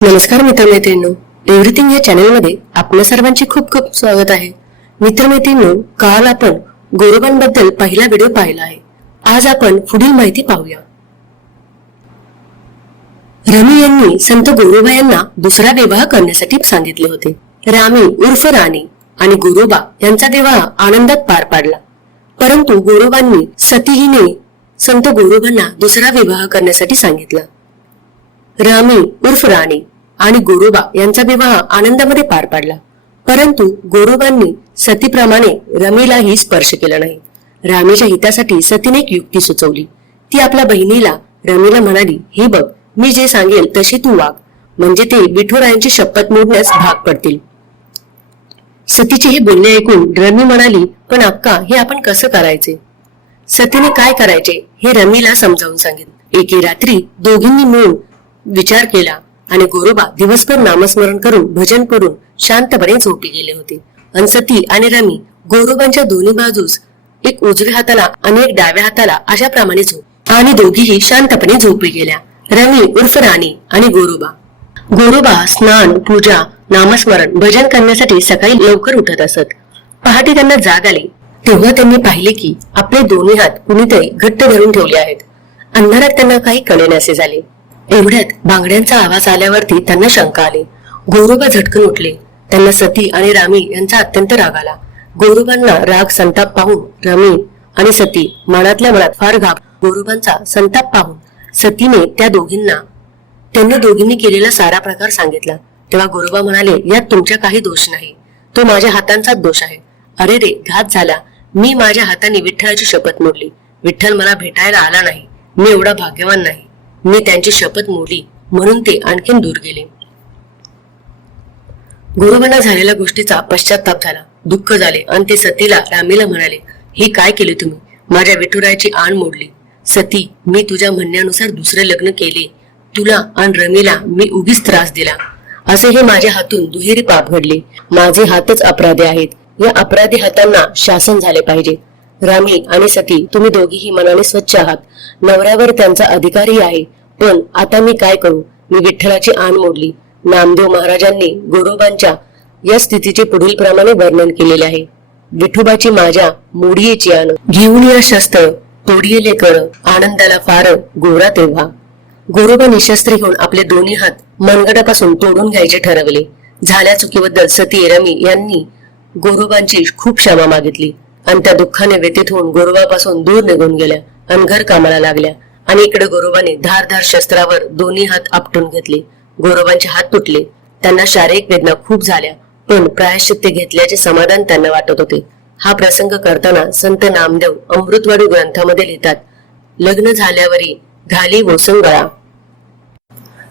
नमस्कार मित्रमैत्रिणींनो. एव्हरीथिंग या चॅनलमध्ये आपल्या सर्वांचे खूप खूप स्वागत आहे. मित्रमैत्रिणींनो काल आपण गोरोबांबद्दल पहिला व्हिडिओ पाहिला आहे. आज आपण पुढील माहिती पाहूया. रमी यांनी संत गोरोबा यांना दुसरा विवाह करण्यासाठी सांगितले होते. रामी उर्फ राणी आणि गोरोबा यांचा विवाह आनंदात पार पाडला. परंतु गोरोबांनी सतीहीने संत गोरोबांना दुसरा विवाह करण्यासाठी सांगितला. रामी उर्फ राणी आणि गोरोबा यांचा विवाह आनंदामध्ये पार पाडला. परंतु गोरोबांनी सतीप्रमाणे रमीलाही स्पर्श केला नाही. रामीच्या हितासाठी सतीने एक युक्ती सुचवली. ती आपल्या बहिणीला रमीला म्हणाली हे बघ मी जे सांगेल तशी तू वाग. म्हणजे ते विठोरायांची शपथ मोडण्यास भाग पडतील. सतीचे हे बोलणे ऐकून रमी म्हणाली पण अक्का हे आपण कसं करायचे? सतीने काय करायचे? हे रमीला समजावून सांगितलं एके रात्री दोघींनी मिळून विचार केला. आणि गोरोबा दिवसभर नामस्मरण करून भजन करून शांतपणे झोपी गेले होते. अन आणि रमी गोरोबांच्या दोन्ही बाजूस एक उजव्या हाताला आणि एक डाव्या हाताला अशा प्रमाणे झोप आणि दोघीही शांतपणे झोपी गेल्या. रमी उर्फ राणी आणि गोरोबा. गोरोबा स्नान पूजा नामस्मरण भजन करण्यासाठी सकाळी लवकर उठत असत. पहाटे त्यांना जाग आली. तेव्हा त्यांनी पाहिले की आपले दोन्ही हात कुणीतरी घट्ट धरून ठेवले आहेत. अंधारात त्यांना काही कळेनासे झाले. एवढ्यात बांगड्यांचा आवाज आल्यावरती त्यांना शंका आली. गोरोबा झटकन उठले. त्यांना सती आणि रामी यांचा अत्यंत राग आला. गोरोबांना राग संताप पाहून रामी आणि सती मनातल्या मनात फार घाब गोरोबांचा संताप पाहून सतीने त्या दोघींना त्यांनी दोघींनी केलेला सारा प्रकार सांगितला. तेव्हा गोरोबा म्हणाले यात तुमच्या काही दोष नाही. तो माझ्या हातांचाच दोष आहे. अरे रे घात झाला. मी माझ्या हाताने विठ्ठलाची शपथ मोडली. विठ्ठल मला भेटायला आला नाही. मी एवढा भाग्यवान नाही. मी त्यांची शपथ मोडली म्हणून ते आणखीन दूर गेले. गोरोबांना झालेल्या गोष्टीचा पश्चाताप झाला. दुःख झाले आणि ते सतीला रामीला म्हणाले हे काय केले तुम्ही? माझ्या विठुरायची आण मोडली. सती मी तुझ्या म्हणण्यानुसार दुसरे लग्न केले. तुला आणि रमीला मी उगीच त्रास दिला. असे हे माझ्या हातून दुहेरी पाप घडले. माझे हातच अपराधी आहेत. या अपराधी हातांना शासन झाले पाहिजे. रामी आणि सती तुम्ही दोघीही मनाने स्वच्छ आहात. नवऱ्यावर त्यांचा अधिकारही आहे. पण आता मी काय करू? मी विठ्ठलाची आण मोडली. नामदेव महाराजांनी गोरोबांच्या या स्थितीचे पुढील प्रमाणे वर्णन केलेले आहे. विठोबाची माझ्या मोडीयेची आण. घेऊन या शस्त्र तोडियेले कर आनंदाला फार गोरा तेव्हा. गोरोबा शस्त्र घेऊन आपले दोन्ही हात मनगटापासून तोडून घ्यायचे ठरवले. झाल्या चुकीबद्दल सती रमी यांनी गोरोबांची खूप क्षमा मागितली. आणि त्या दुःखाने व्यतीत होऊन गोरोबापासून दूर निघून गेल्या आणि घर कामाला लागल्या. आणि इकडे गोरोबाने धारधार शस्त्रावर दोन्ही हात आपटून घेतले. गोरोबांचे हात तुटले. त्यांना शारीरिक वेदना खूप झाल्या पण प्रायश्चित्त घेतल्याचे समाधान त्यांना वाटत होते. हा प्रसंग करताना संत नामदेव अमृतवाडी ग्रंथामध्ये लिहितात लग्न झाल्यावरी घाली वसंगळा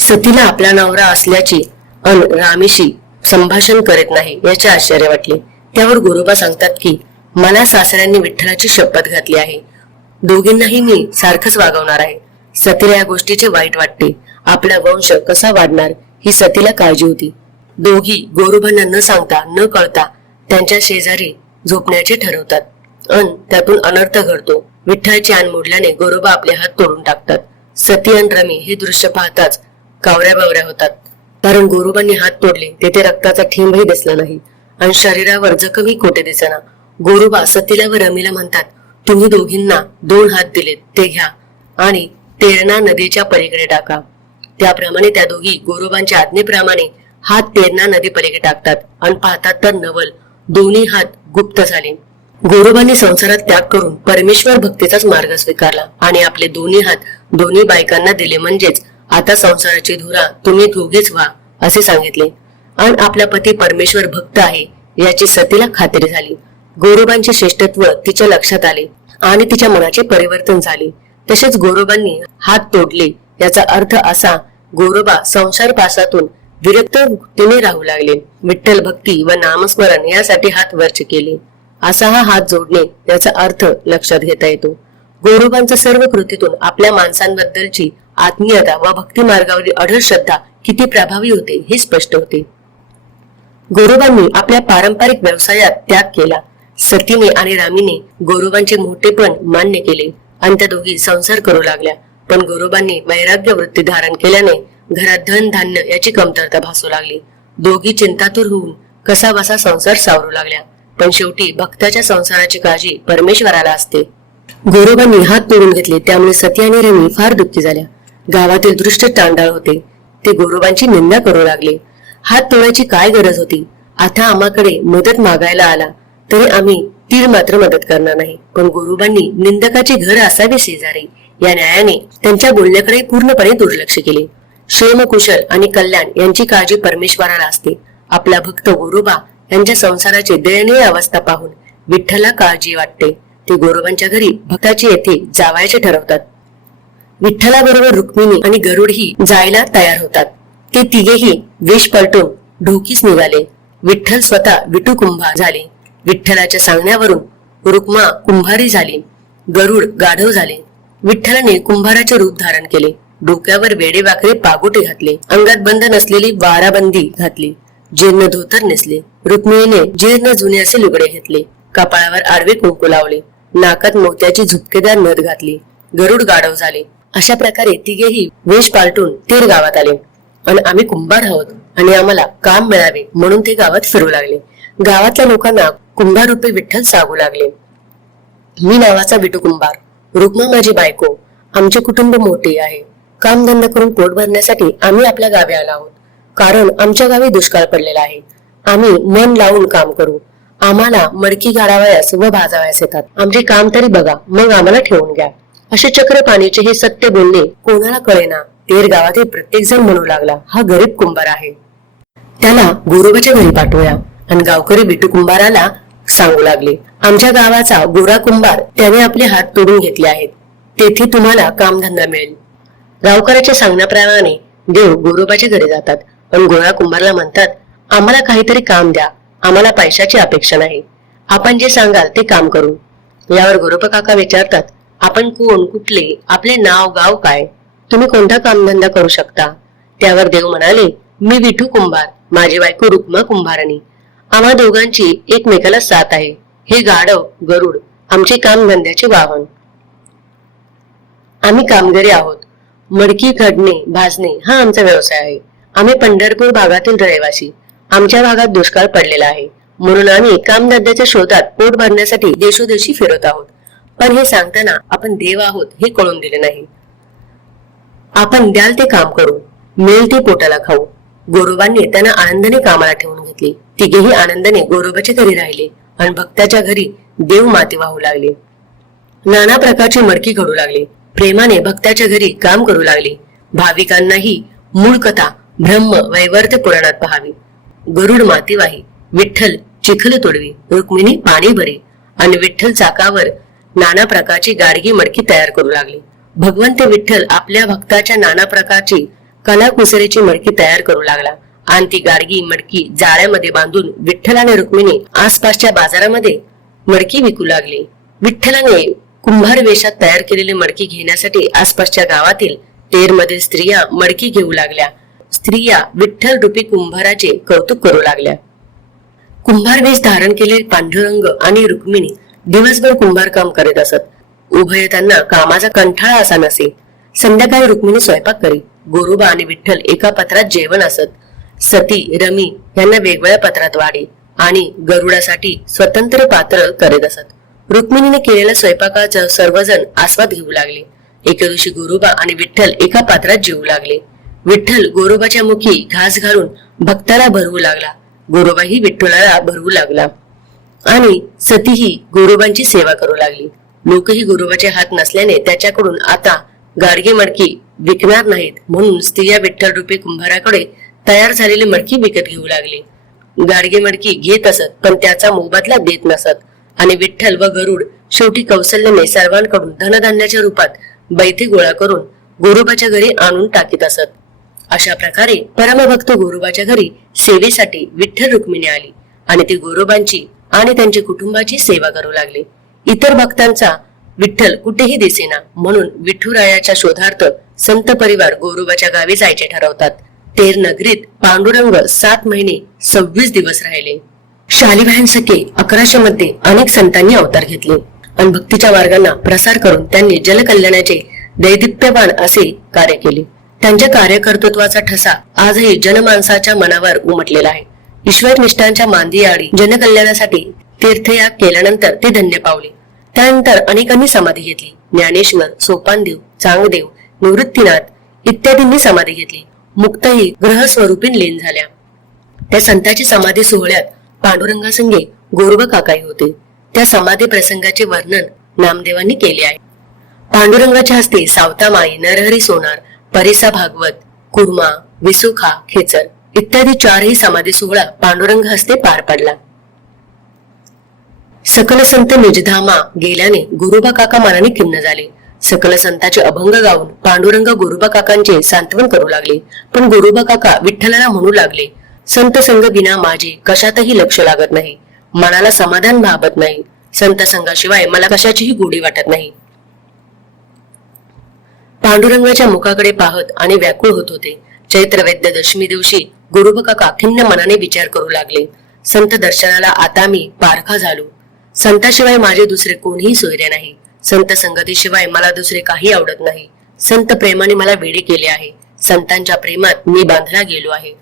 सतीला आपला नवरा असल्याची अन रामीशी संभाषण करत नाही याचे आश्चर्य वाटले. त्यावर गुरुबा सांगतात की मला सासऱ्यांनी विठ्ठलाची शपथ घातली आहे. दोघींनाही मी सारखंच वागवणार आहे. सतीला या गोष्टीचे वाईट वाटते. आपला वंश कसा वाढणार ही सतीला काळजी होती. दोघी गोरोबांना न सांगता न कळता त्यांच्या शेजारी झोपण्याचे ठरवतात. अन त्यातून अनर्थ घडतो. विठ्ठलाची आण मोडल्याने गोरोबा आपले हात तोडून टाकतात. सती आणि रमी हे दृश्य पाहताच कावऱ्या बावऱ्या होतात. कारण गोरोबांनी हात तोडले तेथे रक्ताचा थेंबही दिसला नाही. आणि शरीरावर जखमही कोठे दिसेना. गोरोबा सतीला व रमीला म्हणतात तुम्ही दोघींना दोन हात दिलेत ते घ्या आणि तेरणा नदीच्या पलीकडे टाका. त्याप्रमाणे त्या दोघी गोरोबांच्या आज्ञेप्रमाणे हात तेरणा नदी पलीकडे टाकतात आणि पाहतात तर नवल दोन्ही हात गुप्त झाले. गोरोबांनी संसारात त्याग करून परमेश्वर भक्तीचाच मार्ग स्वीकारला आणि आपले दोन्ही हात दोन्ही बायकांना दिले. म्हणजेच आता संसाराची धुरा तुम्ही दोघेच व्हा असे सांगितले. आणि आपला पती परमेश्वर भक्त आहे याची सतीला खात्री झाली. गोरोबांचे श्रेष्ठत्व तिच्या लक्षात आले आणि तिच्या मनाचे परिवर्तन झाले. तसेच गोरोबांनी हात तोडले. याचा अर्थ असा गोरोबा संसार पासातून विरक्त तिने राहू लागले. विठ्ठल भक्ती व नामस्मरण यासाठी हात वर्च केले. असा हा हात जोडणे याचा अर्थ लक्षात घेता येतो. गोरोबांच्या सर्व कृतीतून आपल्या माणसांबद्दलची आत्मीयता व भक्ती मार्गावरील अढळ श्रद्धा किती प्रभावी होते हे स्पष्ट होते. गोरोबांनी आपल्या पारंपरिक व्यवसायात त्याग केला. सतीने आणि रामीने गोरोबांचे मोठेपण मान्य केले. आणि त्या दोघी संसार करू लागल्या. पण गोरोबांनी वैराग्य वृत्ती धारण केल्याने घरात धन धान्य याची कमतरता भासू लागली. दोघी चिंतातूर होऊन कसा बसा संसार सावरू लागल्या. पण शेवटी भक्ताच्या संसाराची काळजी परमेश्वराला असते. गोरोबांनी हात तोडून घेतले त्यामुळे सती आणि रमी फार दुःखी झाल्या. गावातील दृष्ट तांडाळ होते. ते गोरोबांची निंदा करू लागले. हात तोडायची काय गरज होती? आता आम्हाकडे मदत मागायला आला. तरी आम्ही तीर मात्र मदत करणार नाही. पण गुरुबांनी निंदकाचे घर असावे शेजारी. या न्यायाने त्यांच्या बोलण्याकडे पूर्णपणे दुर्लक्ष केले. क्षेमकुशल आणि कल्याण यांची काळजी परमेश्वराला असते. आपला भक्त गोरोबा यांच्या संसाराची दयनीय अवस्था पाहून विठ्ठलला काळजी वाटते. ते गोरोबांच्या घरी भक्ताची येथे जावायचे ठरवतात. विठ्ठलाबरोबर रुक्मिणी आणि गरुडही जायला तयार होतात. ते तिघेही वेश पलटून ढोकीस निघाले. विठ्ठल स्वतः विटू झाले. विठ्ठलाच्या सांगण्यावरून रुक्मा कुंभारी झाली. गरुड गाढव झाले. विठ्ठलाने कुंभाराचे रूप धारण केले. डोक्यावर वेडे वाकडे पागोटे घातले. अंगात बंद नसलेली बाराबंदी घातली. जीर्ण धोतर नेसले. रुक्मिणीने जीर्ण जुने असे लुगडे घेतले. कपाळावर आडवे कुंकू लावले. नाकात मोत्याची झुपकेदार नद घातली. गरुड गाढव झाले. अशा प्रकारे तिघेही वेश पालटून तीर गावात आले. आणि आम्ही कुंभार आहोत. आणि आम्हाला काम मिळावे म्हणून ते गावात फिरू लागले. गावातल्या लोकांना कुंभारूपी विठ्ठल सांगू लागले. मी नावाचा विटू कुंभार रुक्मा माझी बायको आमचे कुटुंब मोठे आहे. कामधंदा करून पोट भरण्यासाठी आम्ही आपल्या गावी आलो आहोत. कारण आमच्या गावी दुष्काळ पडलेला आहे. आम्ही मन लावून काम करू. आम्हाला मडकी गाडावयास व भाजावयास येतात. आमचे काम तरी बघा मग आम्हाला ठेवून घ्या. असे चक्रपाणीचे हे सत्य बोलणे कोणाला कळेना. तेर गावातील प्रत्येक जण म्हणू लागला हा गरीब कुंभार आहे. त्याला गोरोबाच्या घरी पाठवूया. आणि गावकरी बिटू कुंभाराला सांगू लागले. आमच्या गावाचा गोरा कुंभार त्याने आपले हात तोडून घेतले आहेत. तेथे तुम्हाला कामधंदा मिळेल. गावकऱ्याच्या सांगण्याप्रमाणे देव गोरोबाच्या घरी जातात. पण गोरा कुंभारला म्हणतात आम्हाला काहीतरी काम द्या. आम्हाला पैशाची अपेक्षा नाही. आपण जे सांगाल ते काम करू. यावर गोरोबा काका विचारतात आपण कोण? कुठले? आपले नाव गाव काय? तुम्ही कोणता कामधंदा करू शकता? त्यावर देव म्हणाले मी विठू कुंभार. माझी बायको रुक्मा कुंभारानी. आम्हा दोघांची एकमेकाला साथ आहे. हे गाढव गरुड आमचे कामधंद्याचे वाहन. आम्ही कामगारी आहोत. मडकी खडणे भाजणे हा आमचा व्यवसाय आहे. आम्ही पंढरपूर भागातील रहिवासी. आमच्या भागात दुष्काळ पडलेला आहे. म्हणून आम्ही कामधंद्याच्या शोधात पोट भरण्यासाठी देशोदेशी फिरत आहोत. पण हे सांगताना आपण देव आहोत हे कळून दिले नाही. आपण द्याल ते काम करू मिळेल ते पोटाला खाऊ. गोरोबांनी त्यांना आनंदाने कामाला ठेवून घेतली. तिघेही आनंदाने गोरोबाच्या घरी राहिले. आणि भक्ताच्या घरी देव माती वाहू लागले. नाना प्रकारची मडकी घडू लागली. प्रेमाने भक्ताच्या घरी काम करू लागले. भाविकांनाही मूळ कथा ब्रह्म वैवर्त पुराणात पहावी. गरुड मातीवाही विठ्ठल चिखल तोडवी रुक्मिणी पाणी भरे. आणि विठ्ठल चाकावर नाना प्रकारची गाडगी मडकी तयार करू लागले. भगवंत विठ्ठल आपल्या भक्ताच्या नाना प्रकारची कलाकुसरीची मडकी तयार करू लागला. आणि ती गाडगी मडकी जाळ्यामध्ये बांधून विठ्ठल आणि रुक्मिणी आसपासच्या बाजारामध्ये मडकी विकू लागली. विठ्ठलाने कुंभार वेशात तयार केलेली मडकी घेण्यासाठी आसपासच्या गावातील तेरमधील स्त्रिया मडकी घेऊ लागल्या. स्त्रिया विठ्ठल रूपी कुंभाराचे कौतुक करू लागल्या. कुंभार वेश धारण केलेले पांढुरंग आणि रुक्मिणी दिवसभर कुंभार काम करीत असत. उभय त्यांना कामाचा कंठाळा असा नसे. संध्याकाळी रुक्मिणी स्वयंपाक करी गोरुबा आणि विठ्ठल एका पत्रात जेवण असत. सती रमी यांना वेगवेगळ्या पत्रात वाढी आणि गरुडासाठी स्वतंत्र पात्र करत असत. रुक्मिणीने केलेल्या स्वयंपाकाचा सर्वजण आस्वाद घेऊ लागले. एके दिवशी गोरोबा आणि विठ्ठल एका पात्रात जेवू लागले. विठ्ठल गोरोबाच्या मुखी घास घालून भक्ताला भरवू लागला. गोरोबाही विठ्ठलाला भरवू लागला. आणि सतीही गोरोबांची सेवा करू लागली. लोकही गोरोबाचे हात नसल्याने त्याच्याकडून आता गाडगे मडकी विकणार नाहीत म्हणून स्त्रिया विठ्ठल रूपी कुंभाराकडे तयार झालेली मडकी विकत घेऊ लागली. गाडगे मडकी घेत असत पण त्याचा मोबदला देत नसत. आणि विठ्ठल व गरुड शेवटी कौशल्याने सर्वांकडून धनधान्याच्या रूपात बैथे गोळा करून गोरोबाच्या घरी आणून टाकीत असत. अशा प्रकारे परमभक्त गोरोबाच्या घरी सेवेसाठी विठ्ठल रुक्मिणी आली आणि ती गोरोबांची आणि त्यांच्या कुटुंबाची सेवा करू लागली. इतर भक्तांचा विठ्ठल कुठेही दिसेना म्हणून विठुरायाच्या शोधार्थ संत परिवार गोरोबाच्या गावी जायचे ठरवतात. तेर नगरीत पांडुरंग सात महिने सव्वीस दिवस राहिले. शालिभाईंसके अकराशे मध्ये अनेक संतांनी अवतार घेतले. आणि भक्तीच्या मार्गांना प्रसार करून त्यांनी जलकल्याणाचे दैदिप्यवान असे कार्य केले. त्यांच्या कार्यकर्तृत्वाचा ठसा आजही जनमानसाच्या मनावर उमटलेला आहे. ईश्वर निष्ठांच्या मांदियाळी जनकल्याणासाठी तीर्थयाग केल्यानंतर ते धन्य पावले. त्यानंतर अनेकांनी समाधी घेतली. ज्ञानेश्वर सोपानदेव चांगदेव निवृत्तीनाथ इत्यादींनी समाधी घेतली. मुक्तही ग्रहस्वरूपी लीन झाल्या. त्या संताची समाधी सोहळ्यात पांडुरंगासंगे गोरबा काकाई होते. त्या समाधी प्रसंगाचे वर्णन नामदेवांनी केले आहे. पांडुरंगाच्या हस्ते सावतामाई नरहरी सोनार परिसा भागवत कुर्मा विसुखा खेचर इत्यादी चारही समाधी सोहळा पांडुरंग हस्ते पार पडला. सकल संत निजधामा गेल्याने गुरुबा काका मनाने खिन्न झाले. सकल संताचे अभंग गाऊन पांडुरंग गुरुबा काकांचे सांत्वन करू लागले. पण गुरुबा काका विठ्ठलाला म्हणू लागले संत संग विना माझे कशातही लक्ष लागत नाही. मनाला समाधान भाबत नाही. संत संघाशिवाय मला कशाचीही गोडी वाटत नाही. पांडुरंगाच्या मुखाकडे पाहत आणि व्याकुळ होत होते. चैत्र वैद्य दशमी दिवशी गुरुब काका खिन्न मनाने विचार करू लागले. संत दर्शनाला आता मी पारखा झालो. संताशिवाय माझे दुसरे कोणीही सोयरे नाही. संत संगतीशिवाय मला दुसरे काही आवडत नाही. संत प्रेमाने मला वेडे केले आहे. संतांच्या प्रेमात मी बांधला गेलो आहे.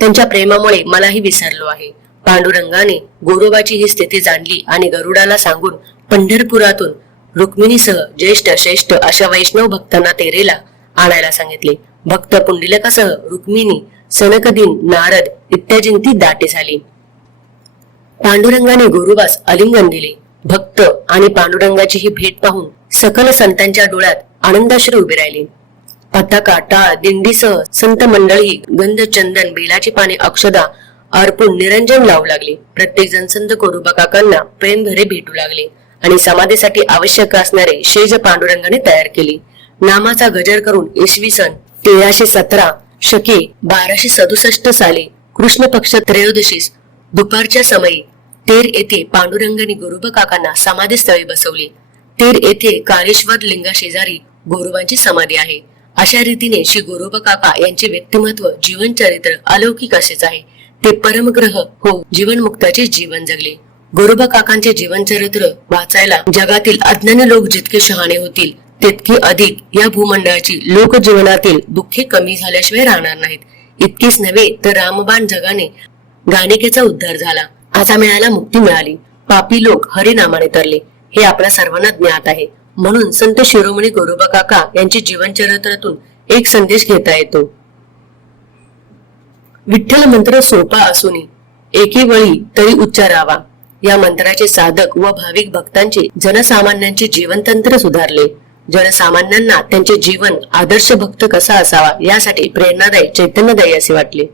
त्यांच्या प्रेमामुळे मलाही विसरलो आहे. पांडुरंगाने गोरोबाची ही स्थिती जाणली आणि गरुडाला सांगून पंढरपुरातून रुक्मिणीसह ज्येष्ठ श्रेष्ठ अशा वैष्णव भक्तांना तेरेला आणायला सांगितले. भक्त पुंडिलकासह रुक्मिणी सनकदिन नारद इत्यादींची दाटे झाली. पांडुरंगाने गुरुवास आलिंगन दिले. भक्त आणि पांडुरंगाची ही भेट पाहून सकल संतांच्या डोळ्यात आनंदाश्रू उभे राहिले. पताका टाळ दिंडीसह संत मंडळी गंध चंदन बेलाची पाने अक्षदा अर्पून निरंजन लावू लागले. प्रत्येक जण संत कोरुबा काकांना प्रेमभरे भेटू लागले आणि समाधीसाठी आवश्यक असणारे शेज पांडुरंगाने तयार केले. नामाचा गजर करून इसवी सन तेराशे सतरा शके बाराशे सदुसष्ट साली कृष्ण पक्ष त्रयोदशीस दुपारच्या समयी तेर येथे पांडुरंगाने गोरोबा काकांना समाधीस्थळी बसवले. तेर येथे काळेश्वर लिंगा शेजारी गोरोबांची समाधी आहे. अशा रीतीने श्री गोरोबा काका यांचे व्यक्तिमत्व जीवन चरित्र अलौकिक असेच आहे. ते परमग्रह हो जीवनमुक्ताचे जीवन जगले. गोरोबा काकांचे जीवन चरित्र वाचायला जगातील अज्ञानी लोक जितके शहाणे होतील तितके अधिक या भूमंडळाची लोकजीवनातील दुःखे कमी झाल्याशिवाय राहणार नाहीत. इतकेच नव्हे तर रामबाण जगाने गाणिकेचा उद्धार झाला. आता मिळायला मुक्ती मिळाली. पापी लोक हरिनामाने तरले. हे आपल्या सर्वांना ज्ञात आहे. म्हणून संत शिरोमणी गोरोबा काका यांची जीवनचरित्रातून एक संदेश घेता येतो. विठ्ठल मंत्र सोपा असूनही एके वळी तरी उच्चारावा. या मंत्राचे साधक व भाविक भक्तांचे जनसामान्यांचे जीवनतंत्र सुधारले. जनसामान्यांना त्यांचे जीवन आदर्श भक्त कसा असावा यासाठी प्रेरणादायी चैतन्यदायी असे वाटले.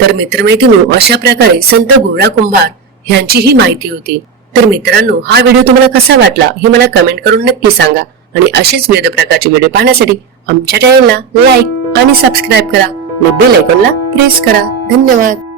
तर मित्रमैत्रिणी अशा प्रकारे संत गोरा कुंभार यांची ही माहिती होती. तर मित्रांनो हा व्हिडिओ तुम्हाला कसा वाटला हे मला कमेंट करून नक्की सांगा आणि असेच विविध प्रकारचे व्हिडिओ पाहण्यासाठी आमच्या चॅनलला लाईक आणि सबस्क्राईब करा आणि बेल आयकॉनला प्रेस करा. धन्यवाद.